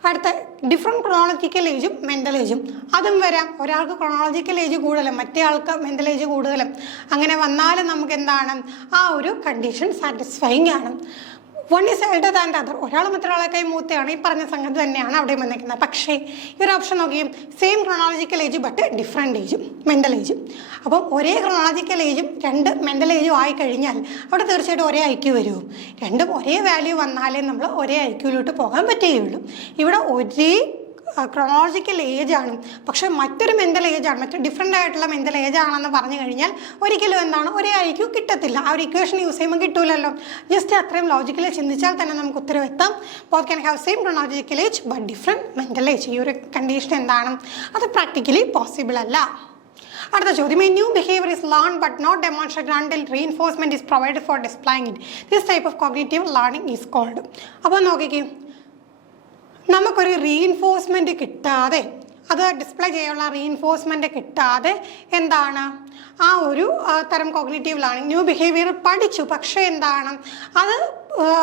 അടുത്ത ഡിഫറെൻറ്റ് ക്രോണോളജിക്കൽ ഏജും മെൻ്റൽ ഏജും അതും വരാം. ഒരാൾക്ക് ക്രോണോളജിക്കൽ ഏജ് കൂടുതലും മറ്റേ ആൾക്ക് മെൻ്റൽ ഏജ് കൂടുതലും. അങ്ങനെ വന്നാലും നമുക്ക് എന്താണ്, ആ ഒരു കണ്ടീഷൻ സാറ്റിസ്ഫൈങ് ആണ്. One is elder than the other, ഒരാൾ മറ്റൊരാളേക്കായി മൂത്തയാണ്. ഈ പറഞ്ഞ സംഗതി തന്നെയാണ് അവിടെ വന്നിരിക്കുന്നത്. പക്ഷേ ഈ ഒരു ഓപ്ഷൻ നോക്കിയും same chronological age but different ഏജും മെൻ്റൽ ഏജും. അപ്പം ഒരേ ക്രോണോളജിക്കൽ ഏജും 2 മെൻ്റൽ ഏജും ആയി കഴിഞ്ഞാൽ അവിടെ തീർച്ചയായിട്ടും ഒരേ IQ വരും. രണ്ടും ഒരേ വാല്യൂ വന്നാലേ നമ്മൾ ഒരേ IQയിലോട്ട് പോകാൻ പറ്റുകയുള്ളൂ. ഇവിടെ ഒരേ ക്രോണോളജിക്കൽ ഏജാണ്, പക്ഷേ മറ്റൊരു മെൻ്റൽ ഏജാണ്, മറ്റൊരു ഡിഫറെൻ്റ് ആയിട്ടുള്ള മെൻ്റൽ ഏജാണെന്ന് പറഞ്ഞു കഴിഞ്ഞാൽ ഒരിക്കലും എന്താണ് ഒരേ IQ കിട്ടത്തില്ല. ആ ഒരു ഇക്വേഷൻ യൂസ് ചെയ്യുമ്പോൾ കിട്ടൂലല്ലോ. ജസ്റ്റ് അത്രയും ലോജിക്കലി ചിന്തിച്ചാൽ തന്നെ നമുക്ക് ഉത്തരവെത്താം. Both can have same chronological age but different mental age. ഈ ഒരു കണ്ടീഷൻ എന്താണ്, അത് പ്രാക്ടിക്കലി പോസിബിൾ അല്ല. അടുത്ത ചോദ്യം, a new behavior is learned but not demonstrated until reinforcement is provided for displaying it. This type of cognitive learning is called. അപ്പോൾ നോക്കിക്കേ, നമുക്കൊരു റീഇൻഫോഴ്സ്മെൻറ്റ് കിട്ടാതെ, അത് ഡിസ്പ്ലേ ചെയ്യാനുള്ള റീഇൻഫോഴ്സ്മെൻറ്റ് കിട്ടാതെ എന്താണ് ആ ഒരു തരം കോഗ്നിറ്റീവ് ലേണിംഗ്, ന്യൂ ബിഹേവിയർ പഠിച്ചു, പക്ഷേ എന്താണ് അത്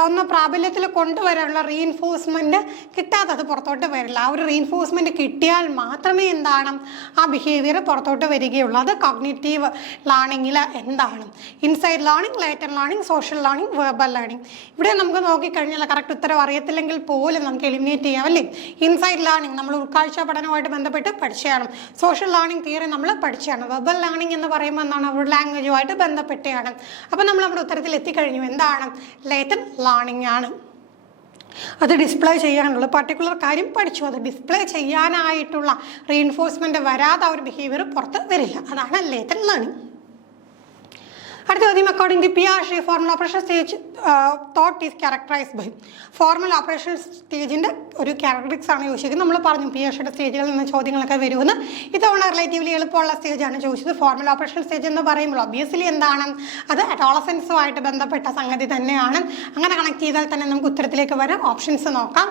ഒന്ന് പ്രാബല്യത്തിൽ കൊണ്ടുവരാനുള്ള റീഇൻഫോഴ്സ്മെൻറ്റ് കിട്ടാതെ അത് പുറത്തോട്ട് വരില്ല. ആ ഒരു റീഇൻഫോഴ്സ്മെൻറ്റ് കിട്ടിയാൽ മാത്രമേ എന്താണ് ആ ബിഹേവിയർ പുറത്തോട്ട് വരികയുള്ളൂ. അത് കോഗ്നിറ്റീവ് ലേണിങ്ങിൽ എന്താണ് inside learning, latent learning, social learning, verbal learning. ഇവിടെ നമുക്ക് നോക്കിക്കഴിഞ്ഞാൽ കറക്റ്റ് ഉത്തരം അറിയത്തില്ലെങ്കിൽ പോലും നമുക്ക് എലിമിനേറ്റ് ചെയ്യാം അല്ലേ. ഇൻസൈഡ് ലേണിംഗ് നമ്മൾ ഉൾക്കാഴ്ച പഠനവുമായിട്ട് ബന്ധപ്പെട്ട് പഠിച്ചതാണ്. സോഷ്യൽ ലേണിംഗ് തിയറി നമ്മൾ പഠിച്ചതാണ്. വെർബൽ ലേണിംഗ് എന്ന് പറയുമ്പോൾ എന്താണ് ഒരു ലാംഗ്വേജുമായിട്ട് ബന്ധപ്പെട്ടാണ്. അപ്പോൾ നമ്മൾ നമ്മുടെ ഉത്തരത്തിൽ എത്തിക്കഴിഞ്ഞു. എന്താണ് ലേറ്റന്റ് ലേണിംഗ് ആണ്. അത് ഡിസ്പ്ലേ ചെയ്യാനുള്ള പർട്ടിക്കുലർ കാര്യം പഠിച്ചു, അത് ഡിസ്പ്ലേ ചെയ്യാനായിട്ടുള്ള റീഇൻഫോഴ്സ്മെൻറ്റ് വരാതെ ആ ഒരു ബിഹേവിയർ പുറത്ത് വരില്ല. അതാണ് ലേറ്റന്റ് ലേണിംഗ്. അടുത്ത ചോദ്യം, അക്കോർഡിംഗ് ടു പിയാഷെ formal operation stage thought is characterized by. Formal operation സ്റ്റേജിൻ്റെ ഒരു ക്യാരക്ടറിക്സ് ആണ് ചോദിച്ചത്. നമ്മൾ പറഞ്ഞു പിയാഷയുടെ സ്റ്റേജുകളിൽ നിന്ന് ചോദ്യങ്ങളൊക്കെ വരുമെന്ന്. ഇത്തവണ റിലേറ്റീവ്ലി എളുപ്പമുള്ള സ്റ്റേജാണ് ചോദിച്ചത്. ഫോർമൽ ഓപ്പറേഷൻ സ്റ്റേജ് എന്ന് പറയുമ്പോൾ ഒബ്വിയസ്ലി എന്താണ് അത് അഡോളസൻസുമായിട്ട് ബന്ധപ്പെട്ട സംഗതി തന്നെയാണ്. അങ്ങനെ കണക്ട് ചെയ്താൽ തന്നെ നമുക്ക് ഉത്തരത്തിലേക്ക് വരാം. ഓപ്ഷൻസ് നോക്കാം.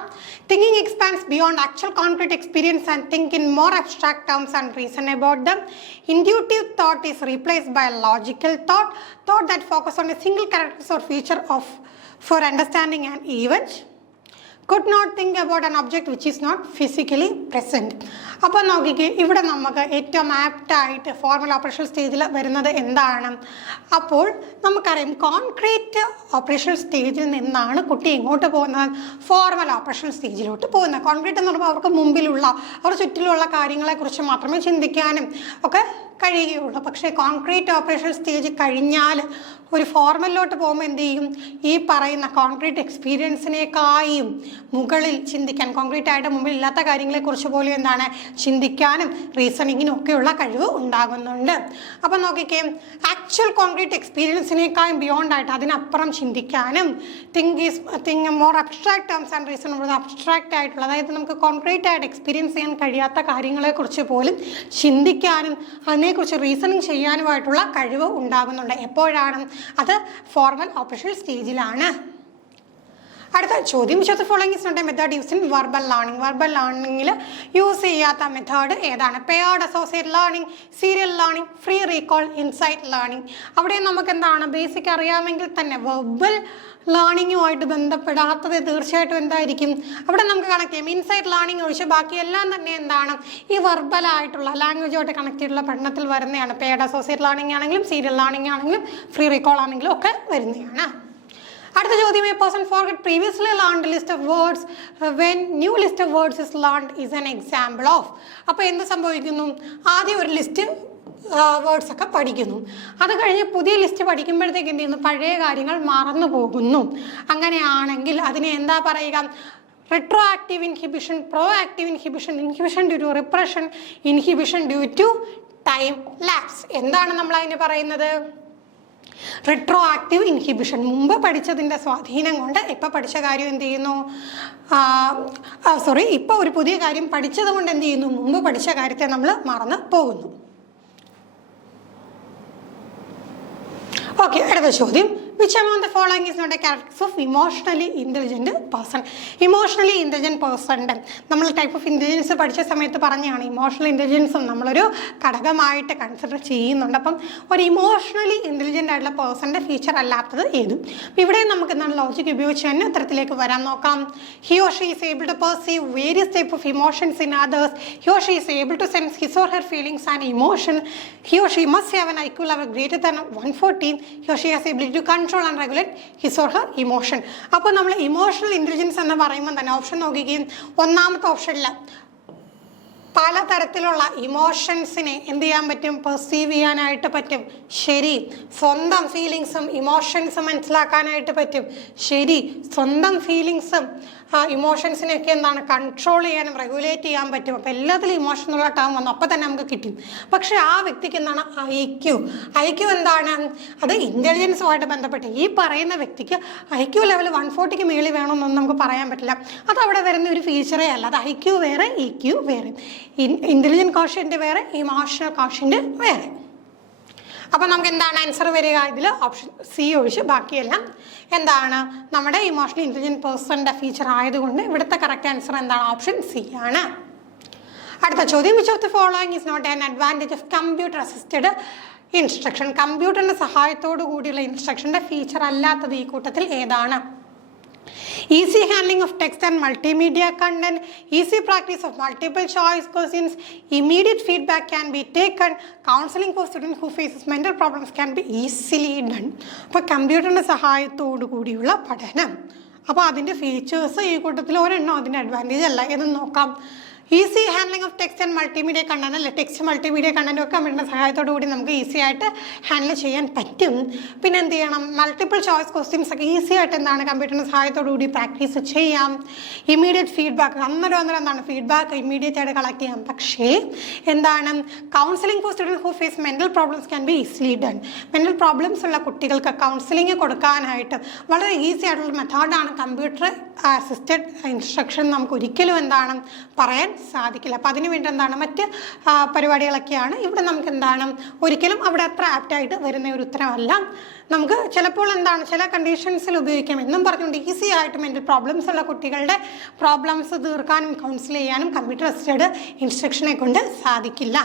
Thinking expands beyond actual concrete experience and think in more abstract terms and reason about them. Intuitive thought is replaced by logical thought that focus on a single character or feature of for understanding an event. Could not think about an object which is not physically present. അപ്പോൾ നോക്കിക്കേ, ഇവിടെ നമുക്ക് ഏറ്റവും ആപ്റ്റായിട്ട് formal operation സ്റ്റേജിൽ വരുന്നത് എന്താണ്? അപ്പോൾ നമുക്കറിയാം കോൺക്രീറ്റ് ഓപ്പറേഷൻ സ്റ്റേജിൽ നിന്നാണ് കുട്ടി എങ്ങോട്ട് പോകുന്നത്? ഫോർമൽ ഓപ്പറേഷൻ സ്റ്റേജിലോട്ട് പോകുന്നത്. കോൺക്രീറ്റ് എന്ന് പറയുമ്പോൾ അവർക്ക് മുമ്പിലുള്ള അവർ ചുറ്റിലുള്ള കാര്യങ്ങളെക്കുറിച്ച് മാത്രമേ ചിന്തിക്കാനും ഒക്കെ കഴിയുകയുള്ളൂ. പക്ഷേ കോൺക്രീറ്റ് ഓപ്പറേഷൻ സ്റ്റേജ് കഴിഞ്ഞാൽ ഒരു ഫോർമലിലോട്ട് പോകുമ്പോൾ എന്ത് ചെയ്യും? ഈ പറയുന്ന കോൺക്രീറ്റ് എക്സ്പീരിയൻസിനേക്കായും മുകളിൽ ചിന്തിക്കാൻ, കോൺക്രീറ്റ് ആയിട്ട് മുമ്പിൽ ഇല്ലാത്ത കാര്യങ്ങളെക്കുറിച്ച് പോലും എന്താണ് ചിന്തിക്കാനും റീസണിങ്ങിനും ഒക്കെയുള്ള കഴിവ് ഉണ്ടാകുന്നുണ്ട്. അപ്പം നോക്കിക്കേ, ആക്ച്വൽ കോൺക്രീറ്റ് എക്സ്പീരിയൻസിനേക്കാളും ബിയോണ്ടായിട്ട് അതിനപ്പുറം ചിന്തിക്കാനും think more abstract terms and reason abstract ആയിട്ടുള്ള, അതായത് നമുക്ക് കോൺക്രീറ്റ് ആയിട്ട് എക്സ്പീരിയൻസ് ചെയ്യാൻ കഴിയാത്ത കാര്യങ്ങളെക്കുറിച്ച് പോലും ചിന്തിക്കാനും അതിനെക്കുറിച്ച് റീസണിങ് ചെയ്യാനുമായിട്ടുള്ള കഴിവ് ഉണ്ടാകുന്നുണ്ട്. എപ്പോഴാണ്? അത് ഫോർമൽ ഓപ്പറേഷൻ സ്റ്റേജിലാണ്. അടുത്ത ചോദ്യം, which of the following is not a method use in verbal learning. Verbal ലേണിംഗിൽ യൂസ് ചെയ്യാത്ത മെത്തേഡ് ഏതാണ്? Paired associate learning, serial learning, free recall, insight learning. അവിടെ നമുക്ക് എന്താണ് ബേസിക് അറിയാമെങ്കിൽ തന്നെ വെർബൽ ലേണിങ്ങുമായിട്ട് ബന്ധപ്പെടാത്തത് തീർച്ചയായിട്ടും എന്തായിരിക്കും? അവിടെ നമുക്ക് കണക്ട് ചെയ്യാം. ഇൻസൈറ്റ് ലേണിംഗ് ഒഴിച്ച് ബാക്കിയെല്ലാം തന്നെ എന്താണ് ഈ വെർബലായിട്ടുള്ള ലാംഗ്വേജുമായിട്ട് കണക്ട് ചെയ്തിട്ടുള്ള പഠനത്തിൽ വരുന്നതാണ്. പെയർഡ് അസോസിയേറ്റ് ലേണിംഗ് ആണെങ്കിലും സീരിയൽ ലേണിംഗ് ആണെങ്കിലും ഫ്രീ റീകോൾ ആണെങ്കിലും ഒക്കെ വരുന്നതാണ്. അടുത്ത ചോദ്യം, A person forget previously learned list of words when new list of words is learned is an example of. അപ്പോൾ എന്ത് സംഭവിക്കുന്നു? ആദ്യം ഒരു ലിസ്റ്റ് വേർഡ്സ് ഒക്കെ പഠിക്കുന്നു, അത് കഴിഞ്ഞ് പുതിയ ലിസ്റ്റ് പഠിക്കുമ്പോഴത്തേക്ക് എന്ത് ചെയ്യുന്നു? പഴയ കാര്യങ്ങൾ മറന്നു പോകുന്നു. അങ്ങനെയാണെങ്കിൽ അതിനെ എന്താ പറയുക? Retroactive inhibition, proactive inhibition, inhibition due to repression, inhibition due to time lapse. എന്താണ് നമ്മൾ അതിന് പറയുന്നത്? Retroactive inhibition. മുമ്പ് പഠിച്ചതിൻ്റെ സ്വാധീനം കൊണ്ട് ഇപ്പോൾ പഠിച്ച കാര്യം എന്ത് ചെയ്യുന്നു? ഇപ്പോൾ ഒരു പുതിയ കാര്യം പഠിച്ചത് കൊണ്ട് എന്ത് ചെയ്യുന്നു? മുമ്പ് പഠിച്ച കാര്യത്തെ നമ്മൾ മറന്നു പോകുന്നു. ഓക്കെ, അടുത്ത ചോദ്യം. Which among the following is not a characteristic of emotionally intelligent person? Emotionally intelligent പേഴ്സണിൻ്റെ നമ്മൾ ടൈപ്പ് ഓഫ് ഇൻ്റലിജൻസ് പഠിച്ച സമയത്ത് പറഞ്ഞാണ് ഇമോഷണൽ ഇൻ്റലിജൻസും നമ്മളൊരു ഘടകമായിട്ട് കൺസിഡർ ചെയ്യുന്നുണ്ട്. അപ്പം ഒരു ഇമോഷണലി ഇൻ്റലിജൻ്റ് ആയിട്ടുള്ള പേഴ്സണിൻ്റെ ഫീച്ചർ അല്ലാത്തത് ഏതും. ഇവിടെ നമുക്ക് എന്താണ് ലോജിക് ഉപയോഗിച്ച് തന്നെ ഉത്തരത്തിലേക്ക് വരാൻ നോക്കാം. He or she is able to perceive various type of emotions in others. He or she is able to sense his or her feelings and emotion. He or she must have an IQ level greater than 114. He or she has ability to control and regulate his or her emotion. അപ്പോൾ നമ്മൾ emotional intelligence എന്ന് പറയുമ്പോൾ തന്നെ option നോക്കുകയും ഒന്നാമത്തെ ഓപ്ഷനിൽ പലതരത്തിലുള്ള ഇമോഷൻസിനെ എന്ത് ചെയ്യാൻ പറ്റും, പെർസീവ് ചെയ്യാനായിട്ട് പറ്റും. ശരി. സ്വന്തം ഫീലിങ്സും ഇമോഷൻസും മനസ്സിലാക്കാനായിട്ട് പറ്റും. ശരി. സ്വന്തം ഫീലിങ്സും ഇമോഷൻസിനെയൊക്കെ എന്താണ് കൺട്രോൾ ചെയ്യാനും റെഗുലേറ്റ് ചെയ്യാൻ പറ്റും. അപ്പോൾ എല്ലാത്തിലും ഇമോഷൻ എന്നുള്ള ടേം വന്നു, അപ്പോൾ തന്നെ നമുക്ക് കിട്ടും. പക്ഷേ ആ വ്യക്തിക്ക് എന്താണ് IQ എന്താണ്, അത് ഇൻ്റലിജൻസുമായിട്ട് ബന്ധപ്പെട്ട് ഈ പറയുന്ന വ്യക്തിക്ക് IQ ലെവൽ 140 മേളിൽ വേണമെന്നൊന്നും നമുക്ക് പറയാൻ പറ്റില്ല. അത് അവിടെ വരുന്ന ഒരു ഫീച്ചറേ അല്ല. അത് IQ വേറെ, EQ വേറെ, ഇൻ്റലിജൻറ്റ് കോഷ്യൻ്റ് വേറെ, ഇമോഷണൽ കോഷ്യൻ്റ് വേറെ. അപ്പോൾ നമുക്ക് എന്താണ് ആൻസർ വരിക? ഇതിൽ ഓപ്ഷൻ സി ഒഴിച്ച് ബാക്കിയെല്ലാം എന്താണ് നമ്മുടെ ഇമോഷണൽ ഇൻ്റലിജൻറ്റ് പേഴ്സണിൻ്റെ ഫീച്ചർ ആയതുകൊണ്ട് ഇവിടുത്തെ കറക്റ്റ് ആൻസർ എന്താണ്? ഓപ്ഷൻ സി ആണ്. അടുത്ത ചോദ്യം. Which of the following is not an advantage of computer assisted instruction? കമ്പ്യൂട്ടറിൻ്റെ സഹായത്തോടു കൂടിയുള്ള ഇൻസ്ട്രക്ഷൻ്റെ ഫീച്ചർ അല്ലാത്തത് ഈ കൂട്ടത്തിൽ ഏതാണ്? Easy handling of text and multimedia content, easy practice of multiple choice questions, immediate feedback can be taken, counseling for students who faces mental problems can be easily done. അപ്പോൾ കമ്പ്യൂട്ടറിൻ്റെ സഹായത്തോടു കൂടിയുള്ള പഠനം. അപ്പോൾ അതിൻ്റെ ഫീച്ചേഴ്സ് ഈ കൂട്ടത്തിൽ ഒരെണ്ണം അതിൻ്റെ അഡ്വാൻറ്റേജ് അല്ല. ഏതെന്ന് നോക്കാം. Easy handling of text and multimedia content അല്ലേ, ടെക്സ്റ്റ് മൾട്ടിമീഡിയ കണ്ടന്റ് ഒക്കെ കമ്പ്യൂട്ടറിൻ്റെ സഹായത്തോടു കൂടി നമുക്ക് ഈസി ആയിട്ട് ഹാൻഡിൽ ചെയ്യാൻ പറ്റും. പിന്നെ എന്ത് ചെയ്യണം, മൾട്ടിപ്പിൾ ചോയ്സ് ക്വസ്റ്റ്യൻസ് ഒക്കെ ഈസി ആയിട്ട് എന്താണ് കമ്പ്യൂട്ടറിൻ്റെ സഹായത്തോടു കൂടി പ്രാക്ടീസ് ചെയ്യാം. ഇമ്മീഡിയറ്റ് ഫീഡ്ബാക്ക് അന്നേരം എന്താണ് ഫീഡ്ബാക്ക് ഇമ്മീഡിയറ്റ് ആയിട്ട് കളക്ട് ചെയ്യാം. പക്ഷേ എന്താണ് counselling for student who face mental problems can be easily done. Mental problems ഉള്ള കുട്ടികൾക്ക് കൗൺസിലിംഗ് കൊടുക്കാനായിട്ട് വളരെ ഈസി ആയിട്ടുള്ള മെത്തേഡാണ് കമ്പ്യൂട്ടർ അസിസ്റ്റഡ് ഇൻസ്ട്രക്ഷൻ. നമുക്ക് ഒരിക്കലും എന്താണ് പറയാൻ സാധിക്കില്ല. അപ്പം അതിന് വേണ്ടി എന്താണ് മറ്റ് പരിപാടികളൊക്കെയാണ്. ഇവിടെ നമുക്ക് എന്താണ് ഒരിക്കലും അവിടെ അത്ര ആപ്റ്റായിട്ട് വരുന്ന ഒരു ഉത്തരമല്ല. നമുക്ക് ചിലപ്പോൾ എന്താണ് ചില കണ്ടീഷൻസിൽ ഉപയോഗിക്കാം എന്നും പറഞ്ഞുകൊണ്ട് ഈസി ആയിട്ട് മെൻ്റൽ പ്രോബ്ലംസ് ഉള്ള കുട്ടികളുടെ പ്രോബ്ലംസ് തീർക്കാനും കൗൺസിൽ ചെയ്യാനും കമ്പ്യൂട്ടർ അസിസ്റ്റഡ് ഇൻസ്ട്രക്ഷനെ കൊണ്ട് സാധിക്കില്ല.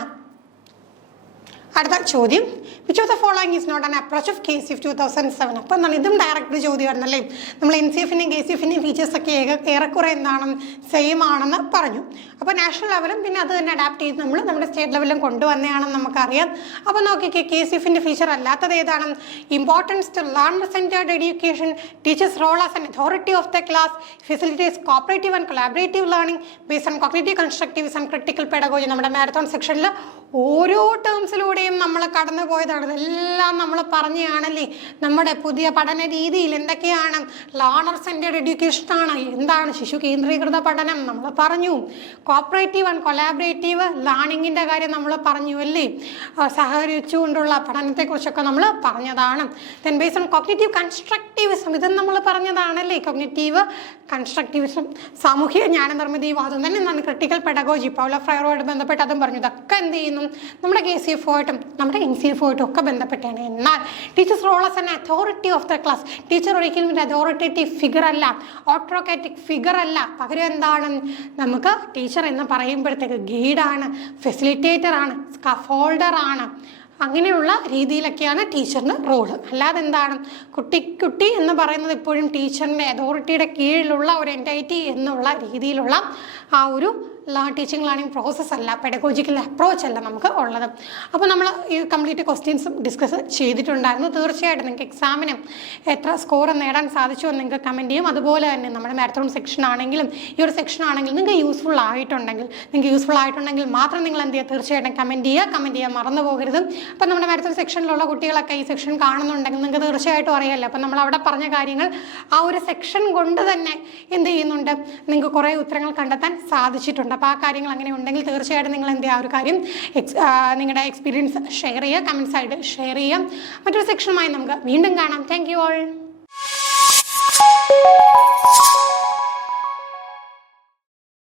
അടുത്ത ചോദ്യം. Which of the following is not an approach of KCF 2007? അപ്പോൾ എന്താണ് ഇതും ഡയറക്റ്റ് ചോദ്യമായിരുന്നല്ലേ. നമ്മൾ NCFൻ്റെയും KCFൻ്റെയും ഫീച്ചേഴ്സൊക്കെ ഏറെക്കുറെ എന്താണ് സെയിം ആണെന്ന് പറഞ്ഞു. അപ്പോൾ നാഷണൽ ലെവലും പിന്നെ അത് തന്നെ അഡാപ്റ്റ് ചെയ്ത് നമ്മൾ നമ്മുടെ സ്റ്റേറ്റ് ലെവലിലും കൊണ്ടുവന്നതാണെന്ന് നമുക്കറിയാം. അപ്പോൾ നോക്കിക്കേ KCFൻ്റെ ഫീച്ചർ അല്ലാത്തത് ഏതാണ്? Importance to learner centred education, teachers role as an authority of the class, facilities cooperative and collaborative learning based on cognitive constructive and critical pedagogy. നമ്മുടെ മാരത്തോൺ സെക്ഷനിൽ ഓരോ ടേംസിലൂടെയും നമ്മൾ കടന്നു പോയതാണ്. ഇതെല്ലാം നമ്മൾ പറഞ്ഞാണല്ലേ നമ്മുടെ പുതിയ പഠന രീതിയിൽ എന്തൊക്കെയാണ് ലേണർ സെൻറ്റേർഡ് എഡ്യൂക്കേഷനാണ്, എന്താണ് ശിശു കേന്ദ്രീകൃത പഠനം നമ്മൾ പറഞ്ഞു, കോപ്പറേറ്റീവ് ആൻഡ് കൊളാബറേറ്റീവ് ലേണിങ്ങിൻ്റെ കാര്യം നമ്മൾ പറഞ്ഞു അല്ലേ, സഹകരിച്ചുകൊണ്ടുള്ള പഠനത്തെക്കുറിച്ചൊക്കെ നമ്മൾ പറഞ്ഞതാണ്. Then based on cognitive constructivism ഇതും നമ്മൾ പറഞ്ഞതാണല്ലേ. കോഗ്നിറ്റീവ് കൺസ്ട്രക്റ്റീവിസം, സാമൂഹിക ജ്ഞാനനിർമ്മിതിവാദം തന്നെ എന്താണ് ക്രിട്ടിക്കൽ പെഡഗോജി, പൗലോ ഫ്രയറുമായിട്ട് ബന്ധപ്പെട്ട് അതും പറഞ്ഞു. ഇതൊക്കെ എന്ത് ചെയ്യുന്നു നമ്മുടെ KCF-ആയിട്ടും നമ്മുടെ NCF-ആയിട്ടും ഒക്കെ ബന്ധപ്പെട്ടാണ്. എന്നാൽ teachers role as an authority of the class, teacher ഒരിക്കലും ഒരു അതോറിറ്റേറ്റീവ് ഫിഗർ അല്ല, ഓട്ടോക്രാറ്റിക് ഫിഗർ അല്ല. പകരം എന്താണ് നമുക്ക് ടീച്ചർ എന്ന് പറയുമ്പോഴത്തേക്ക് ഗൈഡാണ്, ഫെസിലിറ്റേറ്ററാണ്, സ്കഫോൾഡറാണ്. അങ്ങനെയുള്ള രീതിയിലൊക്കെയാണ് ടീച്ചറിൻ്റെ റോള്. അല്ലാതെ എന്താണ് കുട്ടി എന്ന് പറയുന്നത് എപ്പോഴും ടീച്ചറിൻ്റെ അതോറിറ്റിയുടെ കീഴിലുള്ള ഒരു എൻറ്റൈറ്റി എന്നുള്ള രീതിയിലുള്ള ആ ഒരു ടീച്ചിങ് ലേണിംഗ് പ്രോസസ്സ് അല്ല, പെഡഗോജിക്കൽ അപ്രോച്ച് അല്ല നമുക്ക് ഉള്ളത്. അപ്പോൾ നമ്മൾ ഈ കംപ്ലീറ്റ് ക്വസ്റ്റ്യൻസും ഡിസ്കസ് ചെയ്തിട്ടുണ്ടായിരുന്നു. തീർച്ചയായിട്ടും നിങ്ങൾക്ക് എക്സാമിന് എത്ര സ്കോർ നേടാൻ സാധിച്ചു എന്ന് നിങ്ങൾക്ക് കമൻറ്റ് ചെയ്യും. അതുപോലെ തന്നെ നമ്മുടെ മാരത്തോൺ സെക്ഷൻ ആണെങ്കിലും ഈ ഒരു സെക്ഷൻ ആണെങ്കിലും നിങ്ങൾക്ക് യൂസ്ഫുൾ ആയിട്ടുണ്ടെങ്കിൽ മാത്രം നിങ്ങൾ എന്ത് ചെയ്യുക, തീർച്ചയായിട്ടും കമൻറ്റ് ചെയ്യാൻ മറന്നു പോകരുത്. അപ്പം നമ്മുടെ മാരത്തോൺ സെക്ഷനിലുള്ള കുട്ടികളൊക്കെ ഈ സെക്ഷൻ കാണുന്നുണ്ടെങ്കിൽ നിങ്ങൾക്ക് തീർച്ചയായിട്ടും അറിയാമല്ലോ. അപ്പം നമ്മൾ അവിടെ പറഞ്ഞ കാര്യങ്ങൾ ആ ഒരു സെക്ഷൻ കൊണ്ട് തന്നെ എന്ത് ചെയ്യുന്നുണ്ട്, നിങ്ങൾക്ക് കുറേ ഉത്തരങ്ങൾ കണ്ടെത്താൻ സാധിച്ചിട്ടുണ്ട്. അപ്പോൾ ആ കാര്യങ്ങൾ അങ്ങനെ ഉണ്ടെങ്കിൽ തീർച്ചയായിട്ടും നിങ്ങൾ എന്ത് ചെയ്യുക, ആ ഒരു കാര്യം നിങ്ങളുടെ എക്സ്പീരിയൻസ് ഷെയർ ചെയ്യുക, കമൻസ് ആയിട്ട് ഷെയർ ചെയ്യുക. മറ്റൊരു സെക്ഷനുമായി നമുക്ക് വീണ്ടും കാണാം. Thank you all.